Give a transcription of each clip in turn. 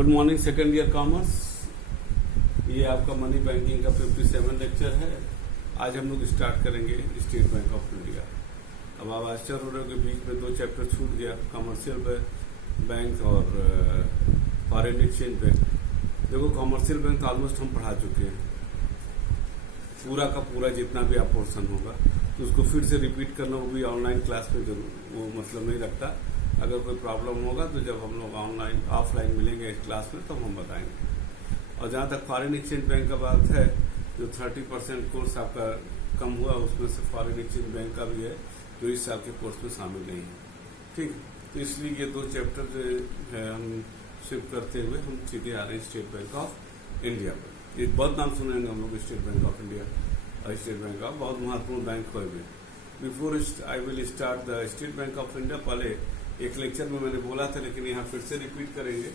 Good morning second year commerce. ये आपका money banking का 57 लेक्चर है। आज हम लोग स्टार्ट करेंगे स्टेट बैंक ऑफ इंडिया। अब आप आश्चर्य हो रहे हो कि बीच में 2 चैप्टर छूट गया, कमर्शियल बैंक और फॉरेन एक्सचेंज बैंक। देखो कमर्शियल बैंक तो ऑलमोस्ट हम पढ़ा चुके हैं, पूरा का पूरा जितना भी आप पोर्सन होगा, तो उसको फिर से रिपीट करना वो भी ऑनलाइन क्लास में वो मतलब नहीं रखता। अगर कोई प्रॉब्लम होगा तो जब हम लोग ऑनलाइन ऑफलाइन मिलेंगे इस क्लास में तो हम बताएंगे। और जहाँ तक फॉरेन एक्सचेंज बैंक का बात है, जो 30% कोर्स आपका कम हुआ उसमें से फॉरेन एक्सचेंज बैंक का भी है जो इस साल के कोर्स में शामिल नहीं है। ठीक, तो इसलिए ये 2 चैप्टर जो है हम शिफ्ट करते हुए हम सीधे आ रहे हैं स्टेट बैंक ऑफ इंडिया पर। ये बहुत नाम सुनेंगे हम लोग स्टेट बैंक ऑफ इंडिया और स्टेट बैंक ऑफ, बहुत महत्वपूर्ण बैंक हुए भी। Before I will start the state bank of India, पहले एक लेक्चर में मैंने बोला था लेकिन यहाँ फिर से रिपीट करेंगे।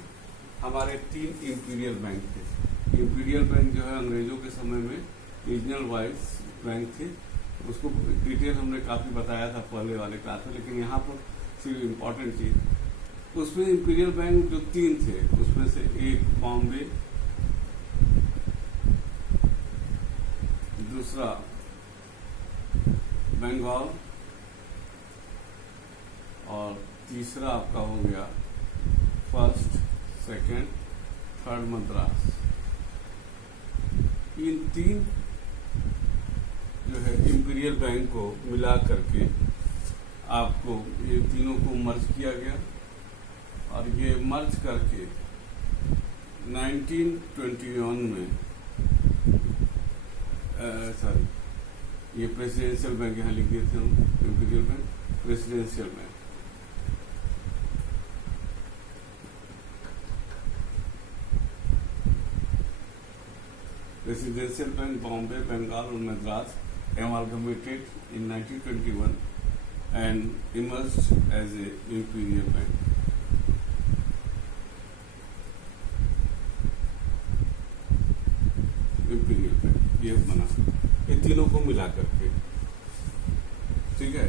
हमारे 3 इंपीरियल बैंक थे। इंपीरियल बैंक जो है अंग्रेजों के समय में रीजनल वाइज बैंक थे, उसको डिटेल हमने काफ़ी बताया था पहले वाले क्लास में, लेकिन यहाँ पर सिर्फ इम्पोर्टेंट चीज उसमें इंपीरियल बैंक जो 3 थे उसमें से एक बॉम्बे, दूसरा बंगाल और तीसरा आपका हो गया फर्स्ट, सेकंड, थर्ड मद्रास। इन 3 जो है इंपीरियल बैंक को मिला करके आपको ये तीनों को मर्ज किया गया और ये मर्ज करके 1921 में ये प्रेसिडेंशियल बैंक यहाँ लिख दिए थे हम, imperial bank presidential bank. Presidential bank Bombay, Bengal और Madras amalgamated in 1921 and emerged as a imperial bank. imperial bank ये बना, ये तीनों को मिला करके। ठीक है,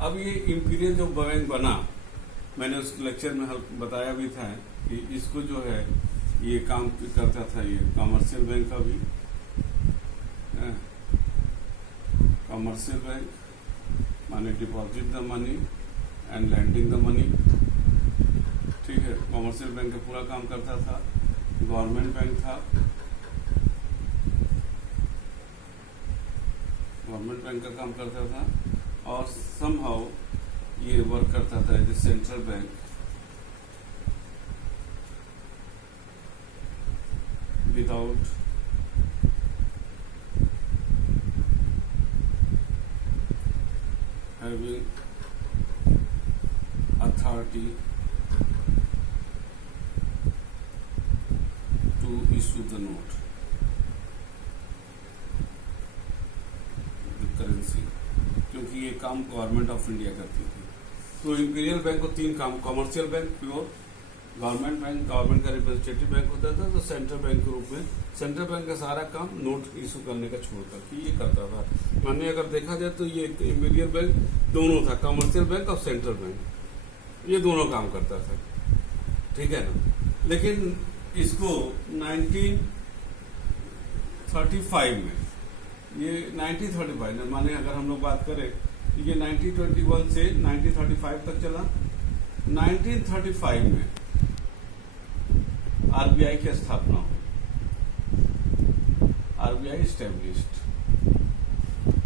अब ये इंपीरियल जो बैंक बना, मैंने उस लेक्चर में बताया भी था कि इसको जो है ये काम करता था, ये कमर्शियल बैंक का भी, कमर्शियल बैंक माने deposit the money and lending the money. ठीक है, कमर्शियल बैंक का पूरा काम करता था। गवर्नमेंट बैंक था, गवर्नमेंट बैंक का काम करता था और समहाउ ये वर्क करता था as a central bank without having authority to issue the note, the currency, क्योंकि ये काम गवर्नमेंट ऑफ इंडिया करती थी। तो इंपीरियल बैंक को 3 काम, commercial bank pure, government bank, government का रिप्रेजेंटेटिव बैंक होता था, तो सेंट्रल बैंक के रूप में सेंट्रल बैंक का सारा काम नोट इशू करने का छोड़कर कि ये करता था। माने अगर देखा जाए तो ये इंपीरियल बैंक दोनों था, कमर्शियल बैंक और सेंट्रल बैंक, ये दोनों काम करता था। ठीक है ना, लेकिन इसको 1935 में, ये 1935 में, माने अगर हम लोग बात करें ये 1921 से 1935 तक चला। 1935 में आरबीआई की स्थापना हुई, आरबीआई इस्टेब्लिश्ड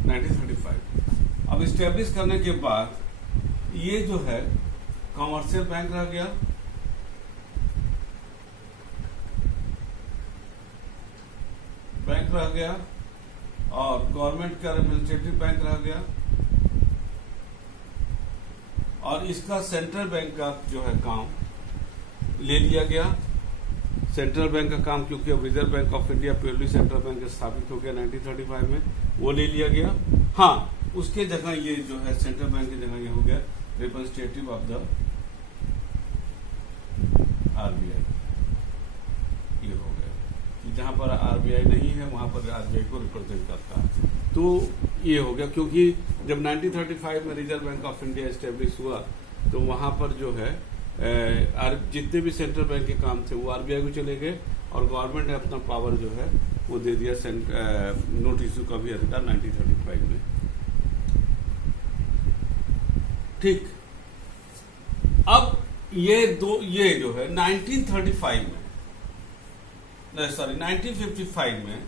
1935। अब इस्टेब्लिश करने के बाद ये जो है कमर्शियल बैंक रह गया, और गवर्नमेंट का रिप्रेजेंटेटिव बैंक रह गया, और इसका सेंट्रल बैंक का जो है काम ले लिया गया। सेंट्रल बैंक का काम, क्योंकि अब reserve bank of India purely central bank स्थापित हो गया 1935 में, वो ले लिया गया। हाँ, उसके जगह ये जो है सेंट्रल बैंक की जगह ये हो गया रिप्रेजेंटेटिव ऑफ द आरबीआई। ये हो गया कि जहां पर आरबीआई नहीं है वहां पर आरबीआई को रिप्रेजेंट करता है। तो ये हो गया, क्योंकि जब 1935 में reserve bank of India establish हुआ तो वहां पर जो है जितने भी सेंट्रल बैंक के काम थे वो आरबीआई को चले गए और गवर्नमेंट ने अपना पावर जो है वो दे दिया नोट इशू का भी अधिकार 1935 में। ठीक, अब ये जो है 1935 में, सॉरी 1955 में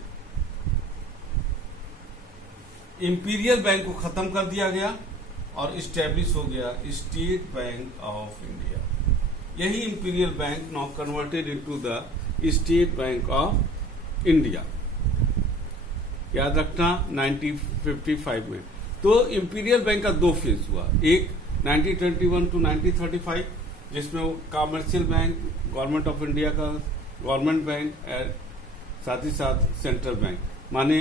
इंपीरियल बैंक को खत्म कर दिया गया और इस्टेब्लिश हो गया स्टेट बैंक ऑफ इंडिया। यही imperial bank now converted into the state bank of India. याद रखना 1955 में। तो इंपीरियल बैंक का दो फेज हुआ, एक 1921 टू 1935 जिसमें वो commercial bank, government of India का गवर्नमेंट बैंक, साथ ही साथ सेंट्रल बैंक, माने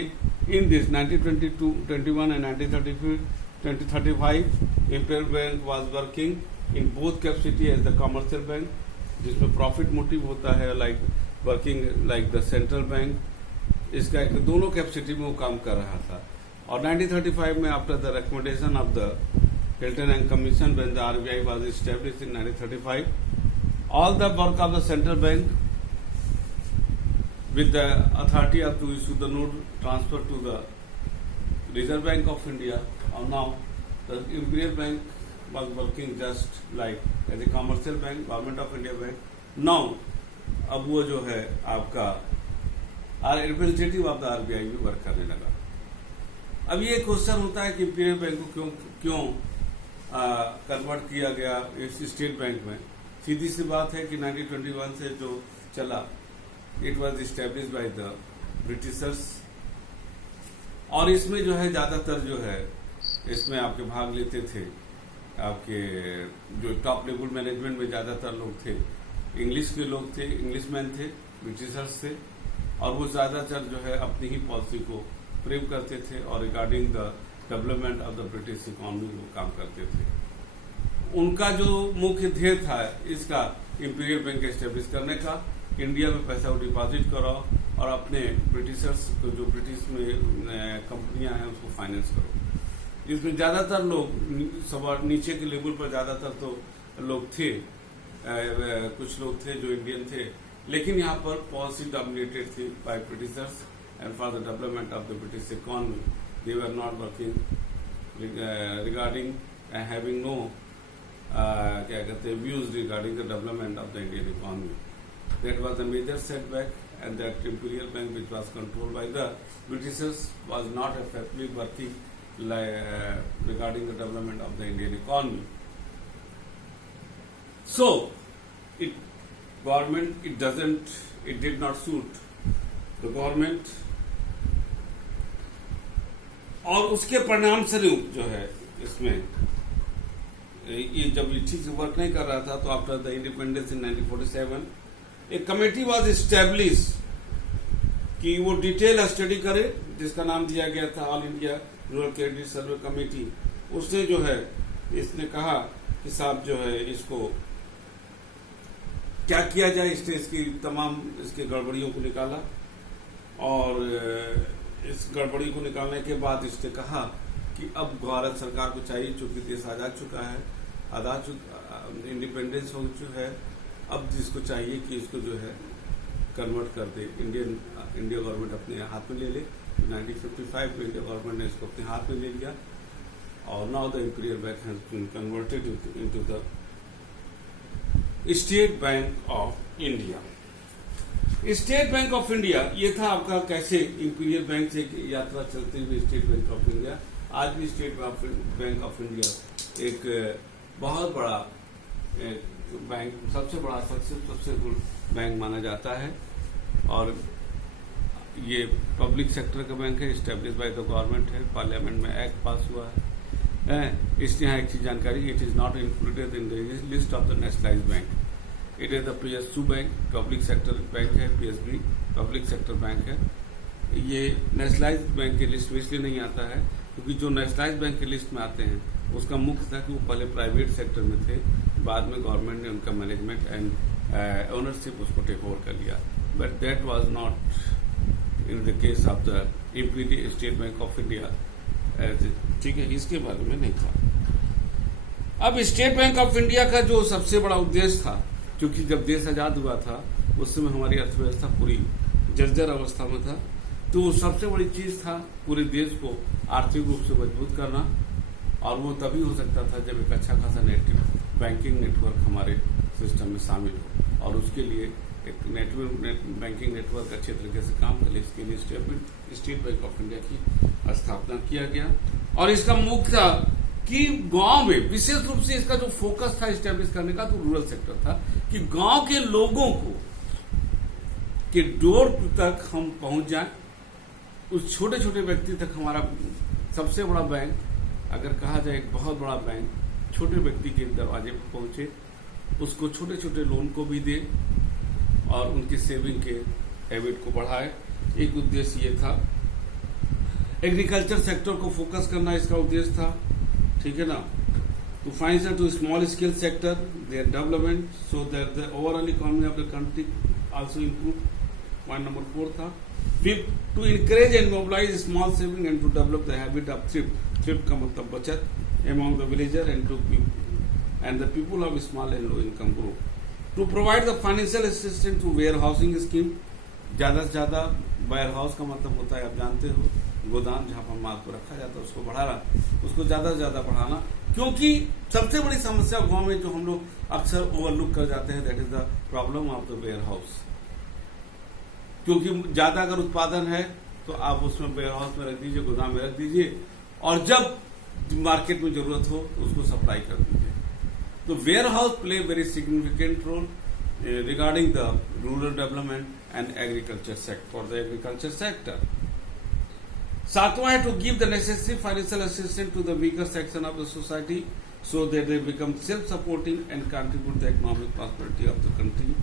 in this 1922, 21 and 1935 imperial bank was working in both capacity as the commercial bank, जिसमें प्रॉफिट मोटिव होता है, like working like the central bank. इसका एक दोनों कैपेसिटी में वो काम कर रहा था। और 1935 में after the recommendation of the Hilton and commission when the RBI was established in 1935, all the work of the central bank with the authority to issue the note transfer to the Reserve Bank of India, or now the Imperial Bank was working just like as a commercial bank, Government of India bank. Now अब वो जो है आपका representative of the RBI भी work करने लगा। अब ये क्वेश्चन होता है कि इंपीरियल बैंक को क्यों कन्वर्ट किया गया इस स्टेट बैंक में। सीधी सी बात है कि 1921 से जो चला, it was establish by the Britishers, और इसमें जो है ज्यादातर जो है इसमें आपके भाग लेते थे आपके जो टॉप लेवल मैनेजमेंट में ज्यादातर लोग थे इंग्लिश के लोग थे, इंग्लिशमैन थे, ब्रिटिशर्स थे, और वो ज्यादातर जो है अपनी ही पॉलिसी को फ्रेम करते थे और regarding the development of the British economy वो काम करते थे। उनका जो मुख्य ध्येय था इसका इंपीरियल बैंक एस्टेब्लिश करने का, इंडिया में पैसा को डिपॉजिट कराओ और अपने ब्रिटिशर्स को जो ब्रिटिश में कंपनियां हैं उसको फाइनेंस करो। इसमें ज्यादातर लोग नीचे के लेवल पर ज्यादातर तो लोग थे, कुछ लोग थे जो इंडियन थे, लेकिन यहाँ पर पॉलिसी डोमिनेटेड थी by Britishers and for the development of the British economy they were not working regarding having no क्या कहते हैं views regarding the development of the Indian economy. That was a major setback, and that imperial bank, which was controlled by the Britishers, was not effectively working regarding the development of the Indian economy. So, it did not suit the government, और उसके परिणाम स्वरूप जो है इसमें ये जब ठीक से वर्क नहीं कर रहा था, तो आफ्टर द इंडिपेंडेंस इन 1947 एक कमेटी वाज एस्टैब्लिश कि वो डिटेल स्टडी करे, जिसका नाम दिया गया था ऑल इंडिया रूरल क्रेडिट सर्वे कमेटी। उसने जो है इसने कहा कि साहब जो है इसको क्या किया जाए। इसने इसकी तमाम इसके गड़बड़ियों को निकाला, और इस गड़बड़ी को निकालने के बाद इसने कहा कि अब भारत सरकार को चाहिए, चूंकि देश आजाद चुका है, इंडिपेंडेंस हो चुका है, अब जिसको चाहिए कि इसको जो है कन्वर्ट कर दे, इंडिया गवर्नमेंट अपने हाथ में ले ले। 1955 में इंडिया गवर्नमेंट ने इसको अपने हाथ में ले लिया, और now the imperial bank has been converted into the state bank of India. State bank of India ये था आपका कैसे इंपीरियल बैंक से यात्रा चलते हुए स्टेट बैंक ऑफ इंडिया। आज भी स्टेट बैंक ऑफ इंडिया एक बहुत बड़ा बैंक, सबसे बड़ा सक्सेसफुल बैंक माना जाता है, और ये पब्लिक सेक्टर का बैंक है, एस्टेब्लिश बाय द गवर्नमेंट है, पार्लियामेंट में एक्ट पास हुआ है। इसमें यहाँ एक चीज जानकारी, it is not included in the list of the nationalised bank. It is the PSU bank, public sector bank है, PSB पब्लिक सेक्टर बैंक है। ये नेशनलाइज्ड बैंक की लिस्ट में इसलिए नहीं आता है क्योंकि जो नेशनलाइज्ड बैंक की लिस्ट में आते हैं उसका मुख्य था कि वो पहले प्राइवेट सेक्टर में थे, बाद में गवर्नमेंट ने उनका मैनेजमेंट एंड ओनरशिप उसको टेक ओवर कर लिया। But that was not in the case of the state bank of India. ठीक है, इसके बारे में नहीं था। अब स्टेट बैंक ऑफ इंडिया का जो सबसे बड़ा उद्देश्य था, क्योंकि जब देश आजाद हुआ था उस समय हमारी अर्थव्यवस्था पूरी जर्जर अवस्था में था, तो सबसे बड़ी चीज था पूरे देश को आर्थिक रूप से मजबूत करना, और वो तभी हो सकता था जब एक अच्छा खासा बैंकिंग नेटवर्क हमारे सिस्टम में शामिल हो, और उसके लिए एक बैंकिंग नेटवर्क अच्छे तरीके से काम करे। इसके लिए स्टेट बैंक ऑफ इंडिया की स्थापना किया गया, और इसका मुख्य था कि गांव में विशेष रूप से इसका जो फोकस था स्टैब्लिश करने का, तो रूरल सेक्टर था कि गांव के लोगों को के डोर तक हम पहुंच जाएं, उस छोटे छोटे व्यक्ति तक। हमारा सबसे बड़ा बैंक, अगर कहा जाए एक बहुत बड़ा बैंक, छोटे व्यक्ति के दरवाजे पर पहुंचे, उसको छोटे छोटे लोन को भी दे और उनकी सेविंग के हैबिट को बढ़ाए। एक उद्देश्य ये था। एग्रीकल्चर सेक्टर को फोकस करना इसका उद्देश्य था, ठीक है ना। To financial to small scale sector their development so that the overall economy of the country also improve. Point number 4 था। Fifth, to encourage and mobilise small saving and to develop the habit of thrift. Thrift का मतलब बचत among the villager and the people of small and low income group. To provide the financial assistance to warehousing scheme, ज्यादा से ज्यादा warehouse का मतलब होता है, आप जानते हो, गोदाम जहाँ पर माल को रखा जाता है उसको बढ़ाना, उसको ज्यादा से ज्यादा बढ़ाना, क्योंकि सबसे बड़ी समस्या गांव में जो हम लोग अक्सर ओवरलुक कर जाते हैं, that is the problem of the warehouse. क्योंकि ज्यादा अगर उत्पादन है तो आप उसमें वेयरहाउस में रख दीजिए, गोदाम में रख दीजिए, और जब मार्केट में जरूरत हो तो उसको सप्लाई कर दीजिए। तो warehouse play very significant role regarding the rural development and agriculture sector for the agriculture sector. सातवां है to give the necessary financial assistance to the weaker section of the society so that they become self supporting and contribute the economic prosperity of the country.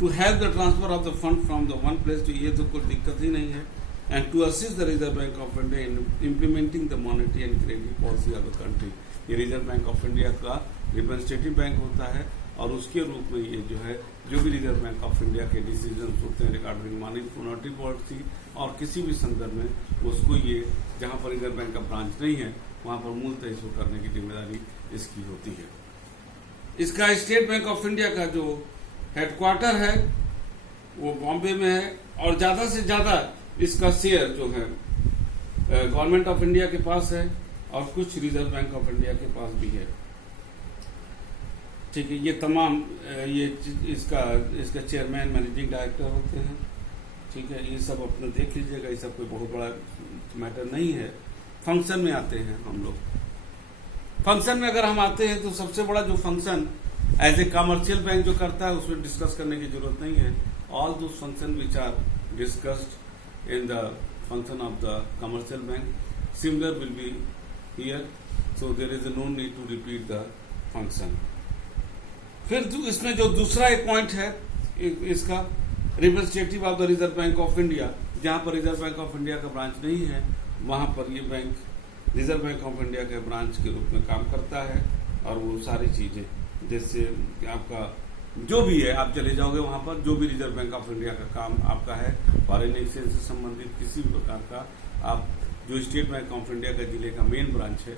To help the transfer of the fund from the one place to, ये तो कोई दिक्कत ही नहीं है। And to assist the Reserve Bank of India in implementing the monetary and credit policy of the country. ये reserve bank of India का representative bank होता है, और उसके रूप में ये जो है, जो भी रिजर्व बैंक ऑफ इंडिया के डिसीजन होते हैं रिगार्डिंग मॉनेटरी पॉलिसी और किसी भी संदर्भ में, उसको ये जहाँ पर रिजर्व बैंक का ब्रांच नहीं है वहाँ पर मूलतः इसको करने की जिम्मेदारी इसकी होती है। इसका स्टेट बैंक ऑफ इंडिया का जो हेडक्वार्टर है वो बॉम्बे में है, और ज्यादा से ज्यादा इसका शेयर जो है गवर्नमेंट ऑफ इंडिया के पास है, और कुछ रिजर्व बैंक ऑफ इंडिया के पास भी है, ठीक है। ये तमाम ये इसका चेयरमैन मैनेजिंग डायरेक्टर होते हैं, ठीक है। ये सब अपने देख लीजिएगा, ये सब कोई बहुत बड़ा मैटर नहीं है। फंक्शन में आते हैं हम लोग। फंक्शन में अगर हम आते हैं तो सबसे बड़ा जो function as a commercial bank जो करता है उसमें डिस्कस करने की जरूरत नहीं है। All those function which are discussed in the function of the commercial bank similar will be here, so there is no need to repeat the function. फिर इसमें जो दूसरा एक पॉइंट है इसका representative of the reserve bank of India, जहां पर reserve bank of India का ब्रांच नहीं है वहां पर ये bank reserve bank of India के ब्रांच के रूप में काम करता है, और वो सारी चीजें जैसे आपका जो भी है, आप चले जाओगे वहां पर जो भी रिजर्व बैंक ऑफ इंडिया का काम आपका है, फॉरेन एक्सचेंज से संबंधित किसी भी प्रकार का, आप जो स्टेट बैंक ऑफ इंडिया का जिले का मेन ब्रांच है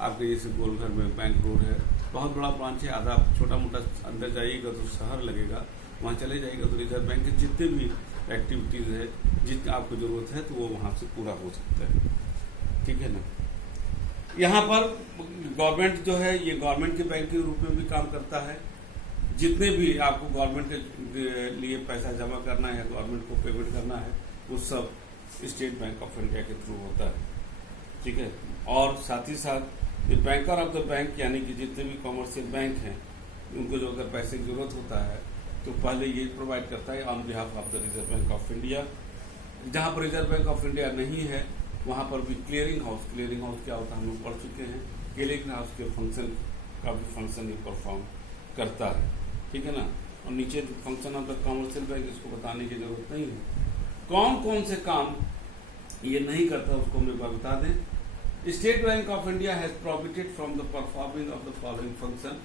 आपके, जैसे गोलघर में बैंक रोड है, बहुत बड़ा ब्रांच है, आधा छोटा मोटा अंदर जाइएगा तो शहर लगेगा, वहां चले जाइएगा तो रिजर्व बैंक के जितने भी एक्टिविटीज है, जितनी आपको जरूरत है तो वो वहां से पूरा हो सकता है, ठीक है ना। यहाँ पर गवर्नमेंट जो है ये गवर्नमेंट के बैंक के रूप में भी काम करता है। जितने भी आपको गवर्नमेंट के लिए पैसा जमा करना है, गवर्नमेंट को पेमेंट करना है, वो सब स्टेट बैंक ऑफ इंडिया के थ्रू होता है, ठीक है। और साथ ही साथ ये बैंकर ऑफ द बैंक, यानी कि जितने भी कॉमर्शियल बैंक हैं उनको जो अगर पैसे की जरूरत होता है तो पहले ये प्रोवाइड करता है on behalf of the reserve bank of India. जहाँ पर रिजर्व बैंक ऑफ इंडिया नहीं है वहाँ पर भी क्लियरिंग हाउस क्या होता है हम लोग पढ़ चुके हैं। क्लियरिंग हाउस के फंक्शन का भी फंक्शन ये परफॉर्म करता है, ठीक है ना। और नीचे function of the commercial bank, इसको बताने की जरूरत नहीं है। कौन कौन से काम ये नहीं करता उसको हम एक बार बता दें। State bank of India has prohibited from the performing of the following function.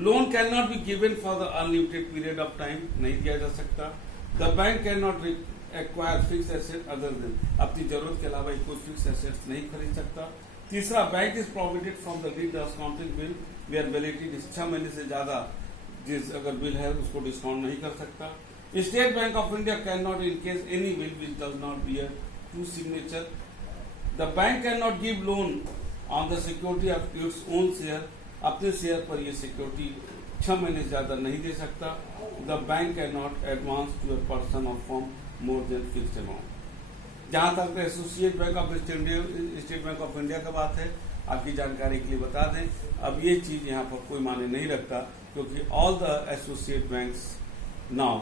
Loan can not be given for the unlimited period of time, नहीं दिया जा सकता। The bank can not acquire fix asset other than, अपनी जरूरत के अलावा कोई fix assets नहीं खरीद सकता। तीसरा, bank is provided from the discounted bill where validity 6 महीने से ज्यादा जिस अगर बिल है उसको डिस्काउंट नहीं कर सकता। State bank of India can not in case any bill which does not bear two signature. The bank can not give loan on the security of its own share, अपने share पर ये security 6 महीने से ज्यादा नहीं दे सकता। The bank can not advance to a person of firm more than fixed amount. जहां तक associate bank of state bank of India का बात है, आपकी जानकारी के लिए बता दें, अब ये चीज यहाँ पर कोई मायने नहीं रखता, क्योंकि all the associate banks now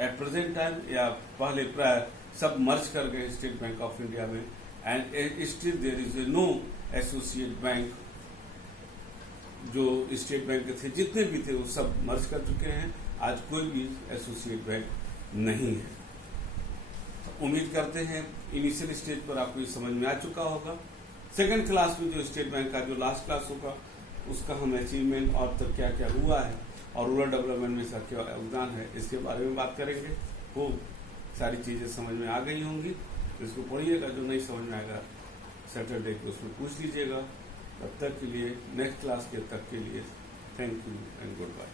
at present time या पहले प्राय सब मर्ज कर गए स्टेट बैंक ऑफ इंडिया में, and still there is no associate bank. जो स्टेट बैंक के थे जितने भी थे वो सब मर्ज कर चुके हैं, आज कोई भी एसोसिएट बैंक नहीं है। उम्मीद करते हैं इनिशियल स्टेज पर आपको ये समझ में आ चुका होगा। सेकंड क्लास में जो स्टेट बैंक का जो लास्ट क्लास होगा उसका हम अचीवमेंट और तक क्या क्या हुआ है और रूरल डेवलपमेंट में इसका क्या योगदान है इसके बारे में बात करेंगे। वो सारी चीजें समझ में आ गई होंगी, इसको पढ़िएगा। जो नहीं समझ में आएगा सैटरडे को उसमें पूछ लीजिएगा। तब तक के लिए नेक्स्ट क्लास के तक के लिए thank you and good bye.